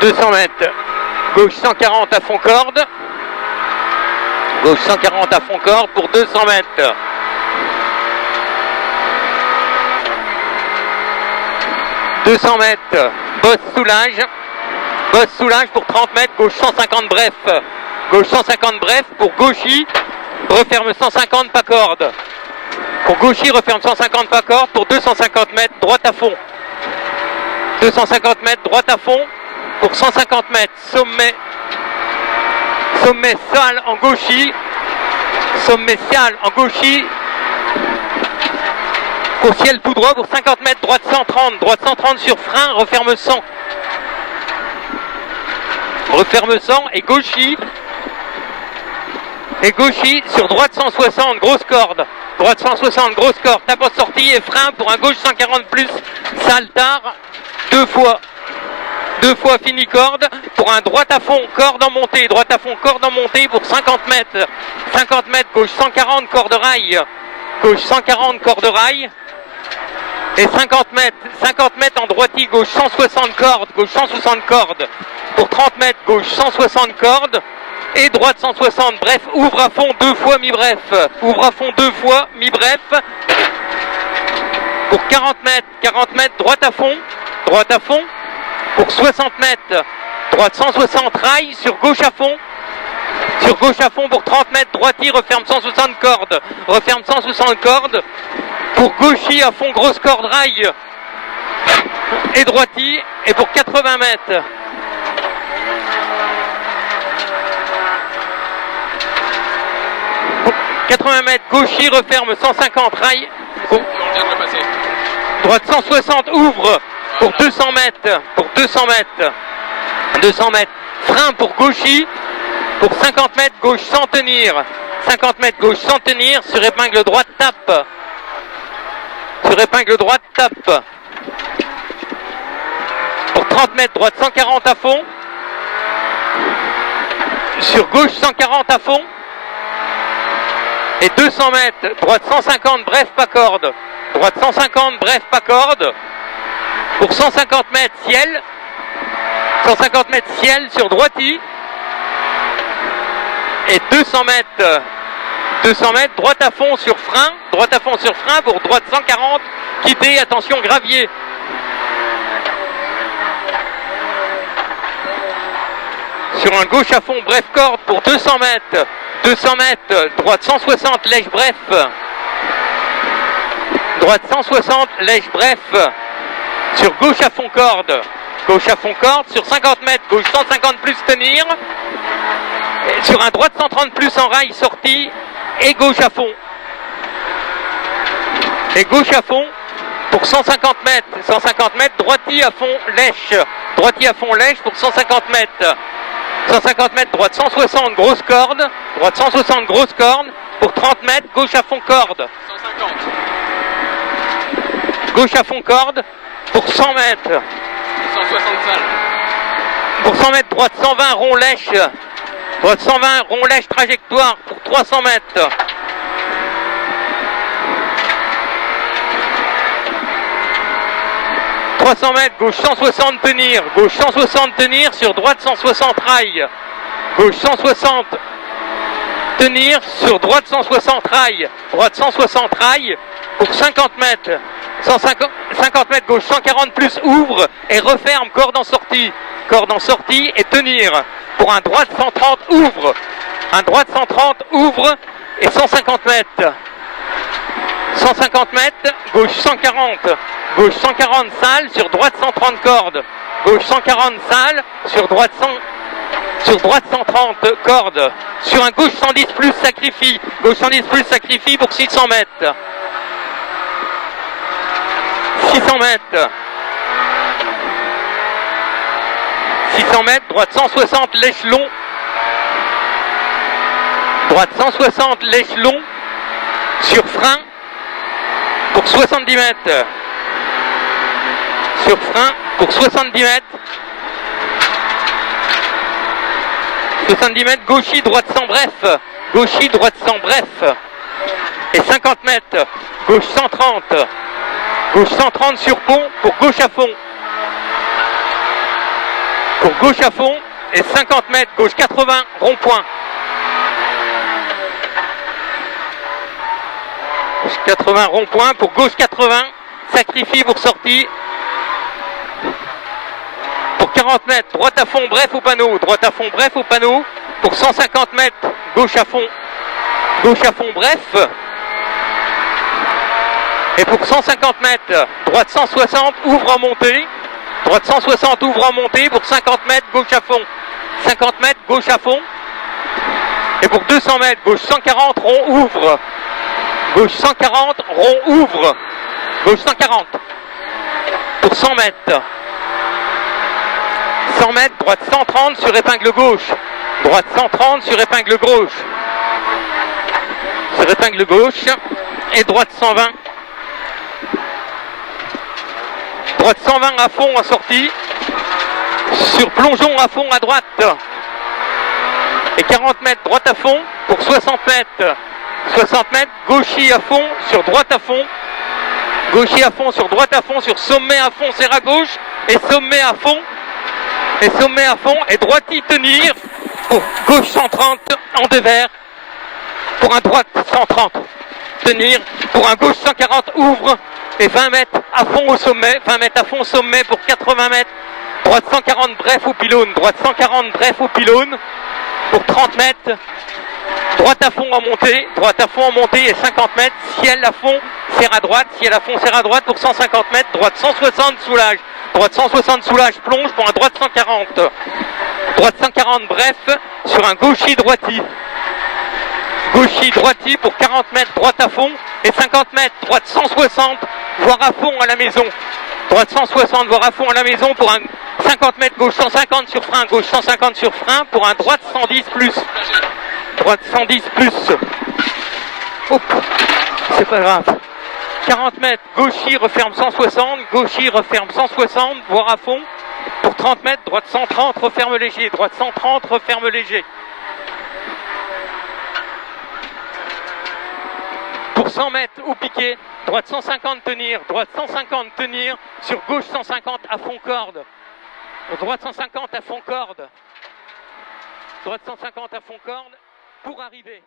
200 mètres, gauche 140 à fond corde. Gauche 140 à fond corde pour 200 mètres. « 200 mètres, bosse soulage pour 30 mètres, gauche 150 bref. Gauche 150 bref pour gauchy, referme 150 pas corde. Pour gauchy, referme 150 pas corde pour 250 mètres, droite à fond. 250 mètres, droite à fond pour 150 mètres, sommet sale en gauchy. Sommet sale en gauchy. Pour ciel tout droit pour 50 mètres, droite 130 sur frein, referme 100. Referme 100 et gauchy sur droite 160, grosse corde. Droite 160, grosse corde, tape en sortie et frein pour un gauche 140 plus, sale tard, deux fois fini corde, pour un droite à fond, corde en montée, droite à fond, corde en montée pour 50 mètres. 50 mètres, gauche 140, corde rail. Gauche 140, corde rail. Et 50 mètres en droitie, gauche 160 cordes, gauche 160 cordes. Pour 30 mètres, gauche 160 cordes. Et droite 160, bref, ouvre à fond 2 fois mi-bref. Ouvre à fond 2 fois mi-bref. Pour 40 mètres, droite à fond. Pour 60 mètres, droite 160 rail sur gauche à fond. Sur gauche à fond pour 30 mètres, droitie, referme 160 cordes. Referme 160 cordes. Pour gauchy à fond, grosse corde rail. Et droitie. Et pour 80 mètres. Pour 80 mètres, gauchy, referme 150 rail. Droite 160, ouvre. Pour 200 mètres. 200 mètres. Frein pour gauchy. Pour 50 mètres, gauche sans tenir. 50 mètres, gauche sans tenir. Sur épingle droite, tape. Pour 30 mètres, droite 140 à fond. Sur gauche 140 à fond. Et 200 mètres, droite 150, bref, pas corde. Droite 150, bref, pas corde. Pour 150 mètres, ciel. 150 mètres, ciel sur droitie. Et 200 mètres, droite à fond sur frein. Droite à fond sur frein pour droite 140. Quitter, attention, gravier. Sur un gauche à fond, bref corde pour 200 mètres. 200 mètres, droite 160, lèche bref. Droite 160, lèche bref. Sur gauche à fond corde. Gauche à fond corde. Sur 50 mètres, gauche 150 plus tenir. Et sur un droite 130 plus en rail sortie. Et gauche à fond. Et gauche à fond pour 150 mètres. 150 mètres, droitie à fond, lèche. Droitie à fond, lèche pour 150 mètres. 150 mètres, droite 160, grosse corde. Droite 160, grosse corde. Pour 30 mètres, gauche à fond corde. 150. Gauche à fond corde. Pour 100 mètres. 160 salles. Pour 100 mètres, droite 120, rond lèche. Droite 120, rond lèche, trajectoire. Pour 300 mètres. « 300 mètres, gauche 160 tenir. Gauche 160 tenir sur droite 160 rail. Gauche 160 tenir sur droite 160 rail. Droite 160 rail pour 50 mètres. 50 mètres, gauche 140 plus ouvre et referme, corde en sortie. Corde en sortie et tenir. Pour un droite 130 ouvre. Un droite 130 ouvre et 150 mètres. 150 mètres, gauche 140. Gauche 140 salle, sur droite 130 cordes. Gauche 140 salle, sur droite 130 cordes. Sur un gauche 110 plus sacrifie. Gauche 110 plus sacrifie pour 600 mètres. 600 mètres. 600 mètres, droite 160, lèche long. Droite 160, lèche long. Sur frein pour 70 mètres. Sur frein pour 70 mètres. 70 mètres, gauchy, droite sans bref. Gauchy, droite sans bref. Et 50 mètres, gauche 130. Gauche 130 sur pont pour gauche à fond. pour gauche à fond et 50 mètres, gauche 80, rond-point. 80 rond-point pour gauche 80, sacrifie pour sortie. Pour 40 mètres, droite à fond, bref au panneau, droite à fond, bref au panneau. Pour 150 mètres, gauche à fond, bref. Et pour 150 mètres, droite 160, ouvre en montée. Droite 160, ouvre en montée pour 50 mètres, gauche à fond. 50 mètres, gauche à fond. Et pour 200 mètres, gauche 140, rond, ouvre. Gauche 140, rond, ouvre. Gauche 140. Pour 100 mètres. 100 mètres, droite 130 sur épingle gauche. Droite 130 sur épingle gauche. Sur épingle gauche. Et droite 120. Droite 120 à fond en sortie. Sur plongeon à fond à droite. Et 40 mètres, droite à fond pour 60 mètres. 60 mètres, gauchis à fond sur droite à fond. Gauchis à fond sur droite à fond, sur sommet à fond, serre à gauche. Et sommet à fond. Et sommet à fond. Et droiti tenir. Pour gauche 130 en dévers. Pour un droite 130. Tenir. Pour un gauche 140 ouvre. Et 20 mètres à fond au sommet. 20 mètres à fond au sommet pour 80 mètres. Droite 140 bref au pylône. Droite 140 bref au pylône. Pour 30 mètres. Droite à fond en montée et 50 mètres, ciel à fond, serre à droite, ciel à fond, serre à droite pour 150 mètres, droite 160, soulage, droite 160, soulage, plonge pour un droite 140. Droite 140, bref, sur un gauchis droiti. Gauchis droiti pour 40 mètres, droite à fond et 50 mètres, droite 160, voire à fond à la maison. Droite 160, voire à fond à la maison pour un 50 mètres, gauche 150 sur frein, gauche 150 sur frein pour un droite 110 plus. Droite 110 plus. Hop, c'est pas grave. 40 mètres, gauchis referme 160, gauchis referme 160, voire à fond. Pour 30 mètres, droite 130, referme léger. Droite 130, referme léger. Pour 100 mètres, au piqué, droite 150 tenir, droite 150 tenir, sur gauche 150 à fond corde. Droite 150 à fond corde. Droite 150 à fond corde. Pour arriver.